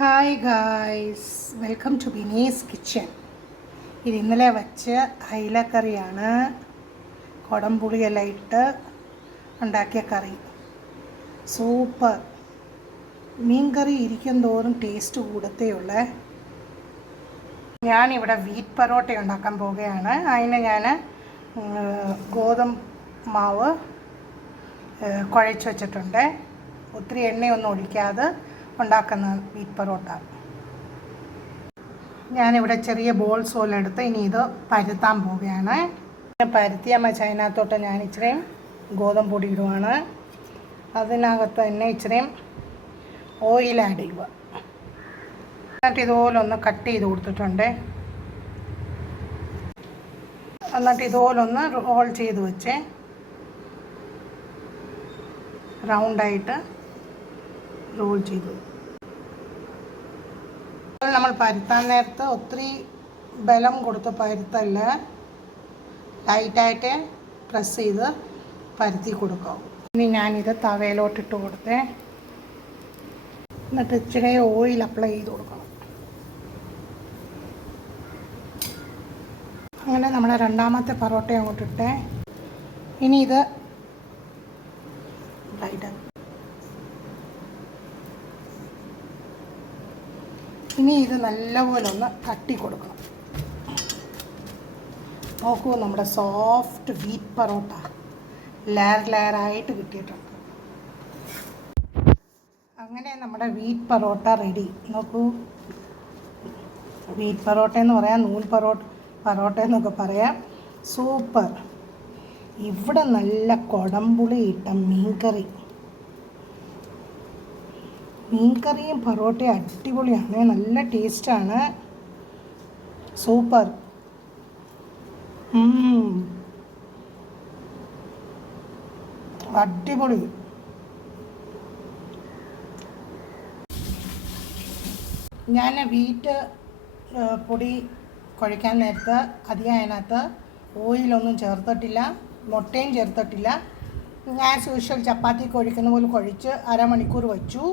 Hi guys, welcome to Bini's kitchen. ഇത് ഇന്നലെ വെച്ച അയിലക്കറിയാണ്. കുടംപുളിയെല്ലാം ഇട്ട് ഉണ്ടാക്കിയ കറി സൂപ്പർ. മീൻ കറി ഇരിക്കും തോറും ടേസ്റ്റ് കൂടത്തേയുള്ളേ. ഞാനിവിടെ വീറ്റ് പൊറോട്ട ഉണ്ടാക്കാൻ പോവുകയാണ്. അതിന് ഞാൻ ഗോതമ്പ് മാവ് കുഴച്ച് വെച്ചിട്ടുണ്ട്. ഒത്തിരി എണ്ണയൊന്നും ഒഴിക്കാതെ ഉണ്ടാക്കുന്ന വീറ്റ് പൊറോട്ട. ഞാനിവിടെ ചെറിയ ബോൾസ് പോലെ എടുത്ത് ഇനി ഇത് പരത്താൻ പോവുകയാണ്. പരത്തിയാൽ മതി. അതിനകത്തോട്ട് ഞാൻ ഇച്ചിരിയും ഗോതമ്പ് പൊടി ഇടുവാണ്. അതിനകത്ത് തന്നെ ഇച്ചിരിയും ഓയിൽ ആഡ് ചെയ്യുക. എന്നിട്ട് ഇതുപോലെ ഒന്ന് കട്ട് ചെയ്ത് കൊടുത്തിട്ടുണ്ട്. എന്നിട്ട് ഇതുപോലെ ഒന്ന് റോൾ ചെയ്ത് വെച്ച് റൗണ്ടായിട്ട് റോൾ ചെയ്തു. നമ്മൾ പരത്താൻ നേരത്ത് ഒത്തിരി ബലം കൊടുത്ത് പരത്തല്ല, ലൈറ്റായിട്ട് പ്രസ് ചെയ്ത് പരത്തി കൊടുക്കാം. ഇനി ഞാനിത് തവയിലോട്ടിട്ട് കൊടുത്തേ. എന്നിട്ട് ഇച്ചിരി ഓയിൽ അപ്ലൈ ചെയ്ത് കൊടുക്കണം. അങ്ങനെ നമ്മുടെ രണ്ടാമത്തെ പൊറോട്ട അങ്ങോട്ടിട്ടേ. ഇനി ഇത് നല്ലപോലെ ഒന്ന് തട്ടി കൊടുക്കണം. നോക്കൂ, നമ്മുടെ സോഫ്റ്റ് വീറ്റ് പൊറോട്ട ലെയറായിട്ട് കിട്ടിയിട്ടുണ്ട്. അങ്ങനെ നമ്മുടെ വീറ്റ് പൊറോട്ട റെഡി. നോക്കൂ, വീറ്റ് പൊറോട്ട എന്ന് പറയാം, നൂൽ പൊറോട്ട എന്നൊക്കെ പറയാം. സൂപ്പർ. ഇവിടെ നല്ല കുടംപുളി ഇട്ട മീൻകറിയും പൊറോട്ടയും അടിപൊളിയാണ്. നല്ല ടേസ്റ്റാണ്. സൂപ്പർ. അടിപൊളി. ഞാൻ വീറ്റ് പൊടി കുഴയ്ക്കാൻ നേരത്ത് അധികം അതിനകത്ത് ഓയിലൊന്നും ചേർത്തിട്ടില്ല, മുട്ടയും ചേർത്തിട്ടില്ല. ആസ് യൂഷ്വൽ ചപ്പാത്തി കുഴയ്ക്കുന്ന പോലെ കുഴച്ച് അരമണിക്കൂർ വെച്ചു.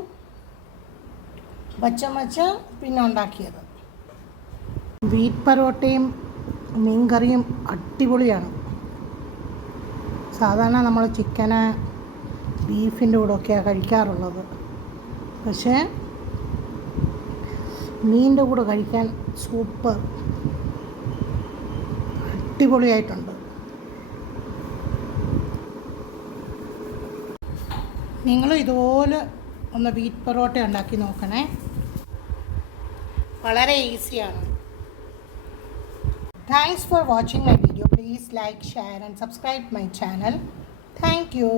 വച്ച് പിന്നെ ഉണ്ടാക്കിയത്. വീറ്റ് പൊറോട്ടയും മീൻ കറിയും അടിപൊളിയാണ്. സാധാരണ നമ്മൾ ചിക്കന് ബീഫിൻ്റെ കൂടെയൊക്കെയാണ് കഴിക്കാറുള്ളത്. പക്ഷേ മീനിൻ്റെ കൂടെ കഴിക്കാൻ സൂപ്പർ, അടിപൊളിയായിട്ടുണ്ട്. നിങ്ങൾ ഇതുപോലെ ഒന്ന് വീറ്റ് പൊറോട്ട ഉണ്ടാക്കി നോക്കണേ. വളരെ ഈസിയാണ്. Thanks for watching my video. Please like, share and subscribe my channel. Thank you.